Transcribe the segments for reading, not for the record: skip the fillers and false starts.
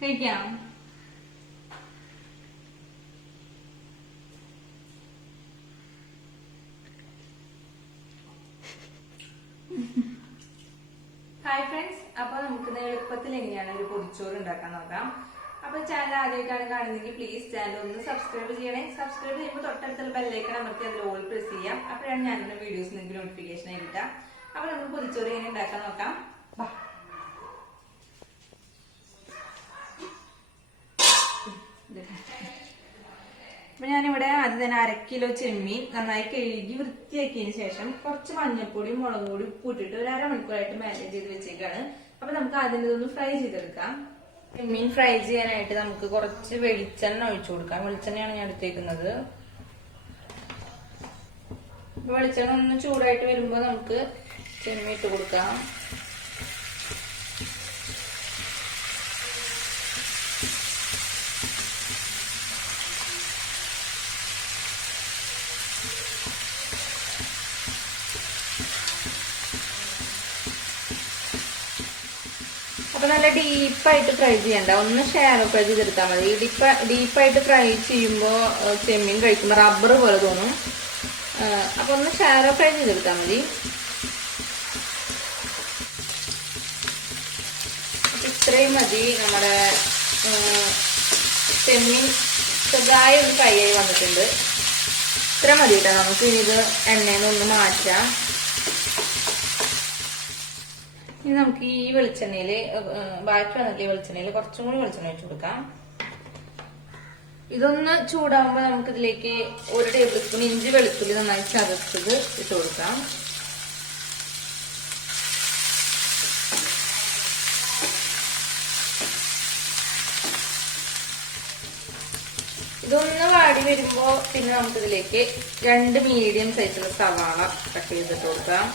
കഴിക്കാം. Hi friends, അപ്പൊ നമുക്ക് എളുപ്പത്തിൽ എങ്ങനെയാണ് ഒരു പൊതിച്ചോറ് ഉണ്ടാക്കാൻ നോക്കാം. അപ്പൊ ചാനൽ ആദ്യമായിട്ടാണ് കാണുന്നെങ്കിൽ പ്ലീസ് ചാനൽ ഒന്ന് സബ്സ്ക്രൈബ് ചെയ്യണേ. സബ്സ്ക്രൈബ് ചെയ്യുമ്പോൾ തൊട്ടടുത്തുള്ള ബെല്ലൈക്കൺ അമർത്തി അതിൽ ഓൾ പ്രസ് ചെയ്യാം. അപ്പോഴാണ് ഞാനുള്ള വീഡിയോസ് നിങ്ങൾക്ക് നോട്ടിഫിക്കേഷൻ ആയി കിട്ടാം. അപ്പൊ നമുക്ക് പൊതിച്ചോറ് എങ്ങനെ ഉണ്ടാക്കാൻ നോക്കാം. അപ്പൊ ഞാനിവിടെ ആദ്യം തന്നെ 1/2 കിലോ ചെമ്മീൻ നന്നായി കഴുകി വൃത്തിയാക്കിയതിന് ശേഷം കുറച്ച് മഞ്ഞൾപ്പൊടിയും മുളക് പൊടി ഉപ്പിട്ടിട്ട് ഒരു അരമണിക്കൂറായിട്ട് മാരിനേറ്റ് ചെയ്ത് വെച്ചേക്കാണ്. അപ്പൊ നമുക്ക് ആദ്യം ഇതൊന്ന് ഫ്രൈ ചെയ്തെടുക്കാം. ചെമ്മീൻ ഫ്രൈ ചെയ്യാനായിട്ട് നമുക്ക് കുറച്ച് വെളിച്ചെണ്ണ ഒഴിച്ചു കൊടുക്കാം. വെളിച്ചെണ്ണയാണ് ഞാൻ എടുത്തേക്കുന്നത്. വെളിച്ചെണ്ണ ഒന്ന് ചൂടായിട്ട് വരുമ്പോ നമുക്ക് ചെമ്മീൻ ഇട്ട് കൊടുക്കാം. അപ്പൊ നല്ല ഡീപ്പായിട്ട് ഫ്രൈ ചെയ്യണ്ട, ഒന്ന് ഷാലോ ഫ്രൈ ചെയ്തെടുത്താൽ മതി. ഡീപ്പായിട്ട് ഫ്രൈ ചെയ്യുമ്പോ ചെമ്മീൻ കഴിക്കുമ്പോ റബ്ബർ പോലെ തോന്നും. അപ്പൊ ഒന്ന് ഷാലോ ഫ്രൈ ചെയ്തെടുത്താൽ മതി. ഇത്രയും മതി. നമ്മുടെ ചെമ്മീൻ ചെറുതായി ഒന്ന് ഫ്രൈ ആയി വന്നിട്ടുണ്ട്. ഇത്ര മതി കേട്ടോ. നമുക്ക് ഇനി ഇത് എണ്ണയിൽ നിന്ന് മാറ്റാം. ഇനി നമുക്ക് ഈ വെളിച്ചെണ്ണയില് ബാക്കി വന്നിട്ട് ഈ വെളിച്ചെണ്ണയിൽ കുറച്ചും കൂടി വെളിച്ചെണ്ണ ഒഴിച്ചു കൊടുക്കാം. ഇതൊന്ന് ചൂടാവുമ്പോൾ നമുക്ക് ഇതിലേക്ക് 1 ടേബിൾ സ്പൂൺ ഇഞ്ചി വെളുത്തുള്ളി നന്നായി ചതച്ചത് ഇട്ട് കൊടുക്കാം. ഇതൊന്ന് വാടി വരുമ്പോ പിന്നെ നമുക്കിതിലേക്ക് 2 മീഡിയം സൈസുള്ള സവാള കട്ട് ചെയ്തിട്ട് കൊടുക്കാം.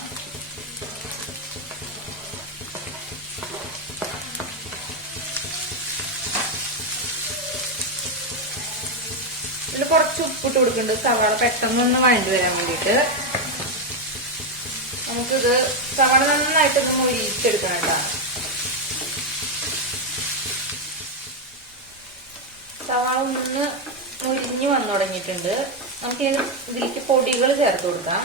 ഇതിൽ കുറച്ച് ഉപ്പിട്ട് കൊടുക്കുന്നുണ്ട്, സവാള പെട്ടെന്നൊന്ന് വഴണ്ടി വരാൻ വേണ്ടിയിട്ട്. നമുക്കിത് സവാള നന്നായിട്ടൊന്ന് മൊരിച്ചെടുക്കണം കേട്ടോ. സവാള ഒന്ന് മൊരിഞ്ഞ് വന്നു തുടങ്ങിയിട്ടുണ്ട്. നമുക്ക് ഇതിലേക്ക് പൊടികൾ ചേർത്ത് കൊടുക്കാം.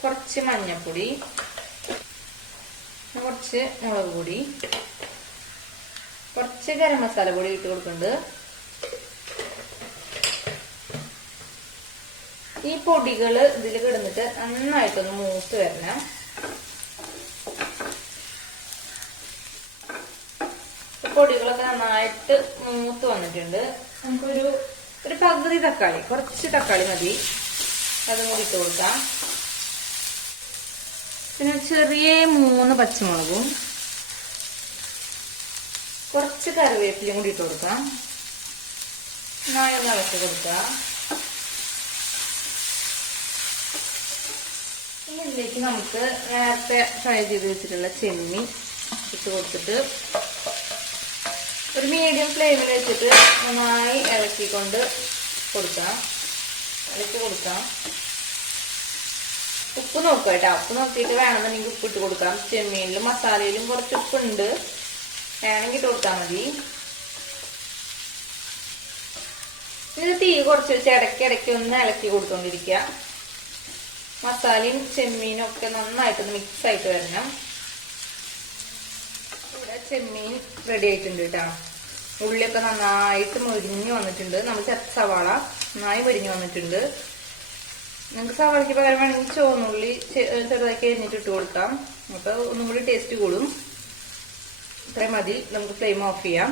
കുറച്ച് മഞ്ഞൾപ്പൊടി, കുറച്ച് മുളക് പൊടി, കുറച്ച് ഗരം മസാല പൊടി ഇട്ട് കൊടുക്കുന്നുണ്ട്. ഈ പൊടികള് ഇതിൽ കിടന്നിട്ട് നന്നായിട്ടൊന്ന് മൂത്ത് വരണം. പൊടികളൊക്കെ നന്നായിട്ട് മൂത്ത് വന്നിട്ടുണ്ട്. നമുക്കൊരു പകുതി തക്കാളി, കുറച്ച് തക്കാളി മതി, അതും കൂടി ഇട്ട് കൊടുക്കാം. പിന്നെ ചെറിയ 3 പച്ചമുളകും കുറച്ച് കറിവേപ്പിലയും കൂടി ഇട്ട് കൊടുക്കാം. നന്നായി ഇളക്കി കൊടുക്കാം. ഇനി ഇതിലേക്ക് നമുക്ക് നേരത്തെ ഫ്രൈ ചെയ്ത് വെച്ചിട്ടുള്ള ചെമ്മീൻ ഇട്ട് കൊടുത്തിട്ട് ഒരു മീഡിയം ഫ്ലെയിമിൽ വെച്ചിട്ട് നന്നായി ഇളക്കിക്കൊണ്ട് കൊടുക്കാം. ഇളക്കി കൊടുക്കാം. ഉപ്പ് നോക്കുക കേട്ടോ. ഉപ്പ് നോക്കിയിട്ട് വേണമെന്നുണ്ടെങ്കിൽ ഉപ്പിട്ട് കൊടുക്കാം. ചെമ്മീനിലും മസാലയിലും കുറച്ച് ഉപ്പുണ്ട്, വേണമെങ്കിൽ ഇട്ട് കൊടുത്താൽ മതി. ഇത് തീ കുറച്ച് വെച്ച് ഇടയ്ക്കിടയ്ക്ക് ഒന്ന് ഇളക്കി കൊടുത്തോണ്ടിരിക്കുക. മസാലയും ചെമ്മീനും ഒക്കെ നന്നായിട്ടൊന്ന് മിക്സ് ആയിട്ട് വരണം. ഇവിടെ ചെമ്മീൻ റെഡി ആയിട്ടുണ്ട് കേട്ടോ. ഉള്ളിയൊക്കെ നന്നായിട്ട് മൊരിഞ്ഞ് വന്നിട്ടുണ്ട്. നമ്മൾ സവാള നന്നായി മൊരിഞ്ഞ് വന്നിട്ടുണ്ട്. നിങ്ങൾക്ക് സവാളയ്ക്ക് പകരം വേണമെങ്കിൽ ചുവന്നുള്ളി ചെറുതാക്കി അരിഞ്ഞിട്ട് ഇട്ട് കൊടുക്കാം. അപ്പൊ ഒന്നും കൂടി ടേസ്റ്റ് കൂടും. ഇത്രയും മതി. നമുക്ക് ഫ്ലെയിം ഓഫ് ചെയ്യാം.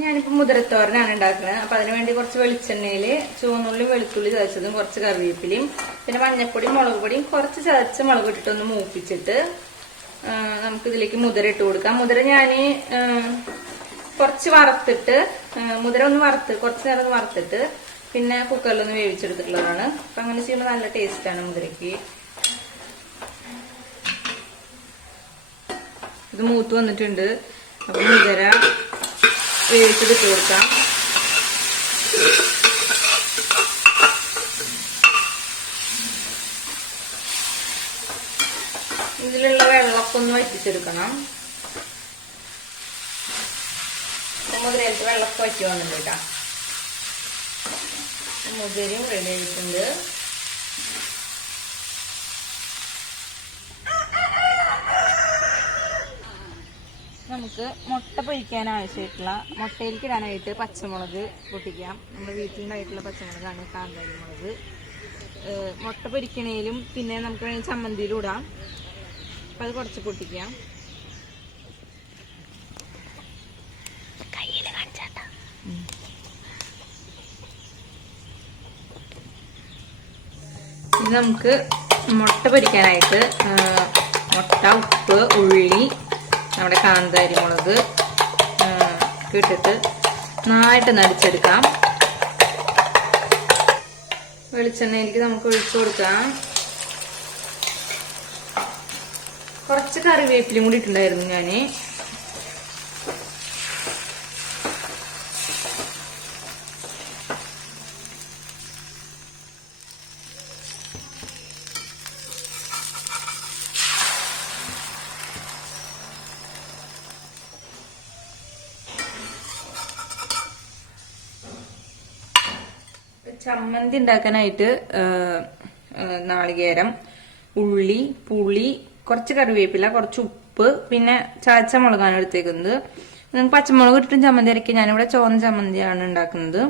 ഞാനിപ്പോ മുതിരത്തോരനാണ് ഉണ്ടാക്കുന്നത്. അപ്പൊ അതിനുവേണ്ടി കുറച്ച് വെളിച്ചെണ്ണയില് ചുവന്നുള്ളി വെളുത്തുള്ളി ചതച്ചതും കുറച്ച് കറിവേപ്പിലയും പിന്നെ മഞ്ഞപ്പൊടിയും മുളക് പൊടിയും കുറച്ച് ചതച്ച മുളക് ഇട്ടിട്ടൊന്ന് മൂപ്പിച്ചിട്ട് നമുക്ക് ഇതിലേക്ക് മുതിര ഇട്ട് കൊടുക്കാം. മുതിര ഞാന് കുറച്ച് വറുത്തിട്ട് മുതിര ഒന്ന് കുറച്ച് നേരം ഒന്ന് വറുത്തിട്ട് പിന്നെ കുക്കറിലൊന്ന് വേവിച്ചെടുത്തിട്ടുള്ളതാണ്. അപ്പൊ അങ്ങനെ ചെയ്യുമ്പോൾ നല്ല ടേസ്റ്റാണ് മുതിരയ്ക്ക്. ഇത് മൂത്ത് വന്നിട്ടുണ്ട്. അപ്പൊ മുതിര വേവിച്ചിട്ട് കൊടുക്കാം. ഇതിലുള്ള വെള്ളമൊക്കെ ഒന്ന് വറ്റിച്ചെടുക്കണം. മുതിരയിലേക്ക് വെള്ളമൊക്കെ വറ്റി വന്നിട്ടുണ്ട് കേട്ടോ. മുതിരയും റെഡി ആയിട്ടുണ്ട്. നമുക്ക് മുട്ട പൊരിക്കാൻ ആവശ്യമായിട്ടുള്ള മുട്ടയിലേക്ക് ഇടാനായിട്ട് പച്ചമുളക് പൊട്ടിക്കാം. നമ്മുടെ വീട്ടിലുണ്ടായിട്ടുള്ള പച്ചമുളകാണ് കാന്താരി മുളക്. മുട്ട പൊരിക്കണേലും പിന്നെ നമുക്ക് വേണമെങ്കിൽ ചമ്മന്തിയിലും ഇടാം. അപ്പം അത് കുറച്ച് പൊട്ടിക്കാം. ഇത് നമുക്ക് മുട്ട പൊരിക്കാനായിട്ട് മുട്ട, ഉപ്പ്, ഉള്ളി, നമ്മുടെ കാന്താരി മുളക് ഇട്ടിട്ട് നന്നായിട്ട് നടിച്ചെടുക്കാം. വെളിച്ചെണ്ണയിലേക്ക് നമുക്ക് ഒഴിച്ചു കൊടുക്കാം. കുറച്ച് കറിവേപ്പിലും കൂടി ഇട്ടുണ്ടായിരുന്നു ഞാൻ. ചമ്മന്തി ഉണ്ടാക്കാനായിട്ട് നാളികേരം, ഉള്ളി, പുളി, കുറച്ച് കറിവേപ്പില, കുറച്ച് ഉപ്പ്, പിന്നെ ചാച്ച മുളകാണ് എടുത്തേക്കുന്നത്. നിങ്ങൾക്ക് പച്ചമുളക് ഇട്ടിട്ടും ചമ്മന്തി അരയ്ക്കുക. ഞാനിവിടെ ചുവന്ന ചമ്മന്തിയാണ് ഉണ്ടാക്കുന്നത്.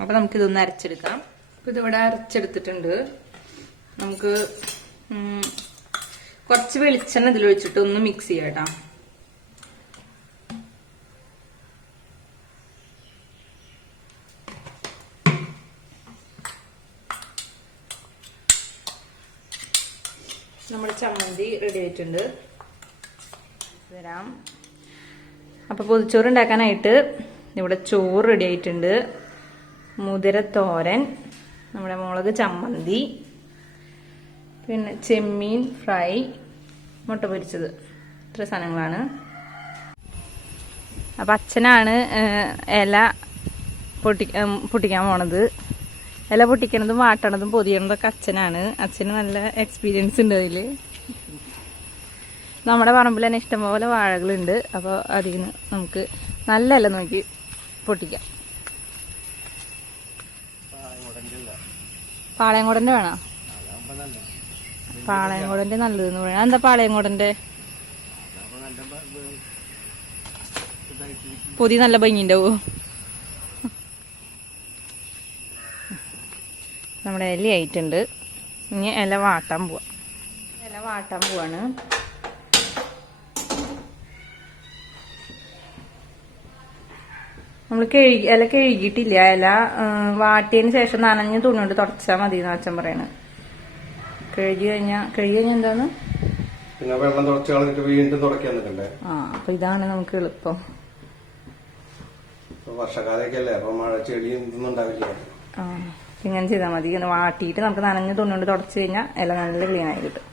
അപ്പൊ നമുക്ക് ഇതൊന്ന് അരച്ചെടുക്കാം. അപ്പൊ ഇതിവിടെ അരച്ചെടുത്തിട്ടുണ്ട്. നമുക്ക് കുറച്ച് വെളിച്ചെണ്ണ ഇതിൽ ഒഴിച്ചിട്ട് ഒന്ന് മിക്സ് ചെയ്യാം കേട്ടോ. നമ്മുടെ ചമ്മന്തി റെഡി ആയിട്ടുണ്ട്. തരാം. അപ്പൊ പൊതിച്ചോറ് ഉണ്ടാക്കാനായിട്ട് ഇവിടെ ചോറ് റെഡി ആയിട്ടുണ്ട്. മുതിര തോരൻ, നമ്മുടെ മുളക് ചമ്മന്തി, പിന്നെ ചെമ്മീൻ ഫ്രൈ, മുട്ട പൊരിച്ചത്. ഇത്ര സാധനങ്ങളാണ്. അപ്പൊ അച്ഛനാണ് ഇല പൊട്ടിക്കാൻ പോണത്. ഇല പൊട്ടിക്കണതും വാട്ടണതും പൊതിയണതൊക്കെ അച്ഛനാണ്. അച്ഛന് നല്ല എക്സ്പീരിയൻസ് ഉണ്ട് അതില്. നമ്മുടെ പറമ്പിൽ തന്നെ ഇഷ്ടംപോലെ വാഴകളുണ്ട്. അപ്പോൾ അതിൽ നിന്ന് നമുക്ക് നല്ല ഇല നോക്കി പൊട്ടിക്കാം. പാളയംകോടന്റെ വേണോ? പാളയംകോടന്റെ നല്ലതെന്ന് പറയാം. എന്താ പാളയംകോടന്റെ പൊതി നല്ല ഭംഗിണ്ടാവോ? നമ്മുടെ ഇല ആയിട്ടുണ്ട്. ഇനി ഇല വാട്ടാൻ പോവാണ്. നമ്മൾ ഇല കഴുകിയിട്ടില്ല. ഇല വാട്ടിയതിന് ശേഷം നനഞ്ഞ് തുണി കൊണ്ട് തുടച്ചാൽ മതി എന്ന് അച്ഛൻ പറയണത്. കഴുകി കഴിഞ്ഞാൽ എന്താണ് വെള്ളം തുടച്ച് കളഞ്ഞിട്ട് വീണ്ടും തുടക്കാൻ. അപ്പൊ ഇതാണ് നമുക്ക് എളുപ്പം. വർഷക്കാലൊക്കെ അല്ലേ, അപ്പൊ മഴ ചെടി ഒന്നും ഉണ്ടാവില്ല. ഇങ്ങനെ ചെയ്താൽ മതി. ഇങ്ങനെ വാട്ടിയിട്ട് നമുക്ക് നനഞ്ഞ തുണി കൊണ്ട് തുടച്ച് കഴിഞ്ഞാൽ ഇല നല്ല ക്ലീൻ ആയി കിട്ടും.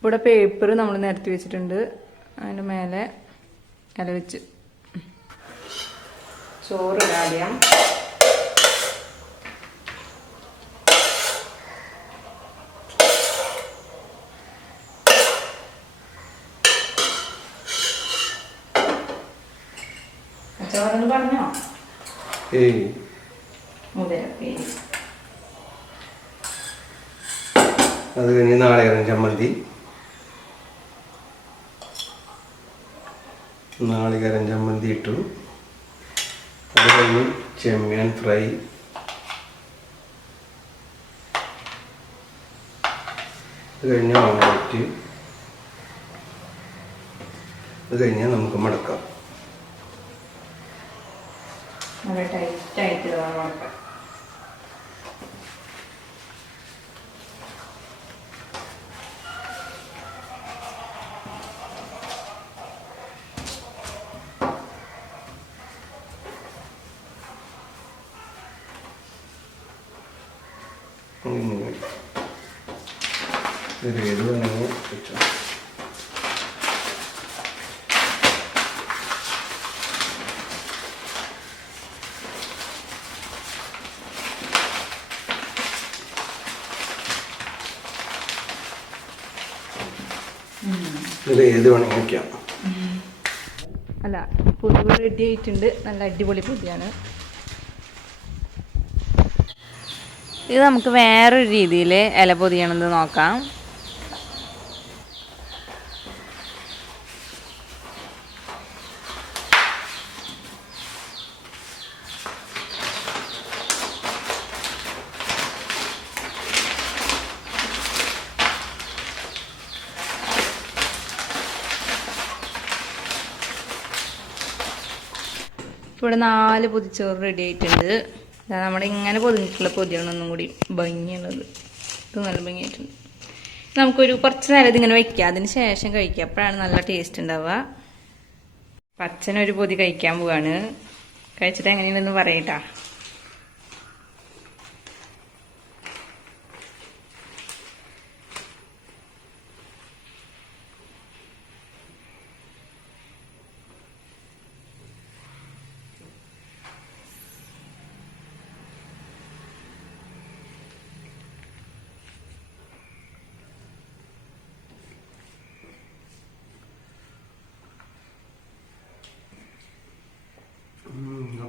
ഇവിടെ പേപ്പർ നമ്മൾ നിരത്തി വെച്ചിട്ടുണ്ട്. അതിന്റെ മേലെ ഇല വെച്ച് ചോറിടാദ്യം. ചോറെന്ന് പറഞ്ഞോ? അത് കഴിഞ്ഞ് നാളികേരം ചമ്മന്തി, ഇട്ടു. അത് കഴിഞ്ഞ് ചെമ്മീൻ ഫ്രൈ, അത് കഴിഞ്ഞ് ഓംലെറ്റ്, അത് കഴിഞ്ഞാൽ നമുക്ക് മടക്കാം. നല്ല ടൈറ്റായിട്ട് മടക്കാം. ഏത് വേണമെങ്കിൽ വെച്ചോ. ഇതിൽ ഏത് വേണമെങ്കിൽ വയ്ക്കാം. അല്ല പൊതി റെഡി ആയിട്ടുണ്ട്. നല്ല അടിപൊളി പൊതിയാണ്. ഇത് നമുക്ക് വേറൊരു രീതിയിൽ ഇല പൊതിയണമെന്ന് നോക്കാം. ഇവിടെ 4 പൊതിച്ചോറ് റെഡി ആയിട്ടുണ്ട്. നമ്മുടെ ഇങ്ങനെ പൊതിഞ്ഞിട്ടുള്ള പൊതിയാണ് ഒന്നും കൂടി ഭംഗിയുള്ളത്. ഇത് നല്ല ഭംഗിയായിട്ടുണ്ട്. നമുക്കൊരു കുറച്ച് നേരം ഇതിങ്ങനെ വെക്കാം, അതിന് ശേഷം കഴിക്കാം. അപ്പോഴാണ് നല്ല ടേസ്റ്റ് ഉണ്ടാവുക. അച്ഛനൊരു പൊതി കഴിക്കാൻ പോവാണ്. കഴിച്ചിട്ട് എങ്ങനെയാണെന്ന് പറയട്ടാ.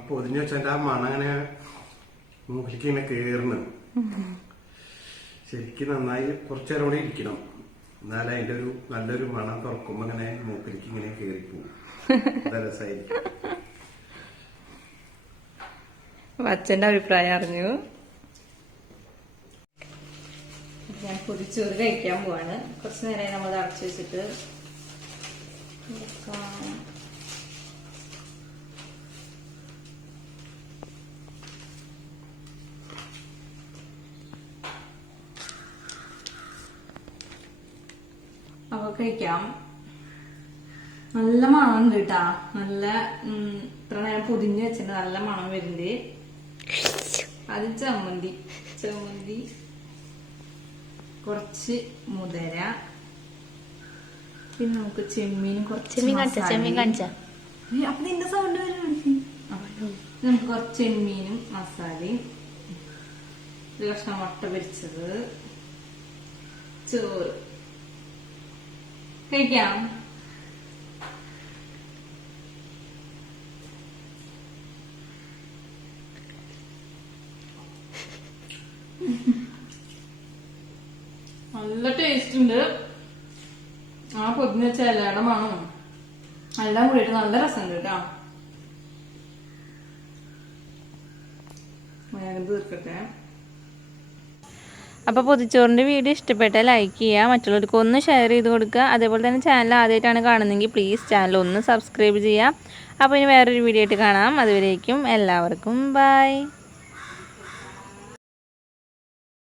പൊതിഞ്ഞു വെച്ചാൽ ആ മണം അങ്ങനെ മൂക്കിലേക്ക് ഇങ്ങനെ കേറണം. ശരിക്കും നന്നായി കുറച്ചു നേരം കൂടി ഇരിക്കണം, എന്നാലും അതിന്റെ ഒരു നല്ലൊരു മണം തുറക്കുമ്പോ ഇങ്ങനെ മൂക്കിലേക്ക് ഇങ്ങനെ കേറിപ്പോവും. രസമായിരിക്കും. അച്ഛന്റെ അഭിപ്രായം അറിഞ്ഞു. ഞാൻ പൊതിച്ചോറ് കഴിക്കാൻ പോവാണ്. കുറച്ചു നേരം നമ്മൾ അടച്ചു വെച്ചിട്ട് അപ്പൊ കഴിക്കാം. നല്ല മണം ഉണ്ട് കേട്ടാ. നല്ല ഇത്ര നേരം പൊതിഞ്ഞ് വെച്ചിട്ട് നല്ല മണം വരുന്നുണ്ട്. അത് ചമ്മന്തി കുറച്ച് മുതര, പിന്നെ നമുക്ക് ചെമ്മീനും കുറച്ച് അപ്പൊ നിന്റെ സൗണ്ട് വരും. നമുക്ക് കുറച്ച് ചെമ്മീനും മസാലയും, ഒരു കഷ്ണം മുട്ട പൊരിച്ചത്, ചോറ്. കഴിക്കാം. നല്ല ടേസ്റ്റ് ഉണ്ട്. ആ പൊതിഞ്ഞ വെച്ച ഇലയുടെ മണവും എല്ലാം കൂടിയിട്ട് നല്ല രസമുണ്ട് കേട്ടോ. ഞാനിത് തീർക്കട്ടെ. അപ്പോൾ പൊതിച്ചോറിൻ്റെ വീഡിയോ ഇഷ്ടപ്പെട്ടാൽ ലൈക്ക് ചെയ്യുക, മറ്റുള്ളവർക്ക് ഒന്ന് ഷെയർ ചെയ്ത് കൊടുക്കുക. അതേപോലെ തന്നെ ചാനൽ ആദ്യമായിട്ടാണ് കാണുന്നതെങ്കിൽ പ്ലീസ് ചാനൽ ഒന്ന് സബ്സ്ക്രൈബ് ചെയ്യുക. അപ്പോൾ ഇനി വേറൊരു വീഡിയോ ആയിട്ട് കാണാം. അതുവരേക്കും എല്ലാവർക്കും ബൈ.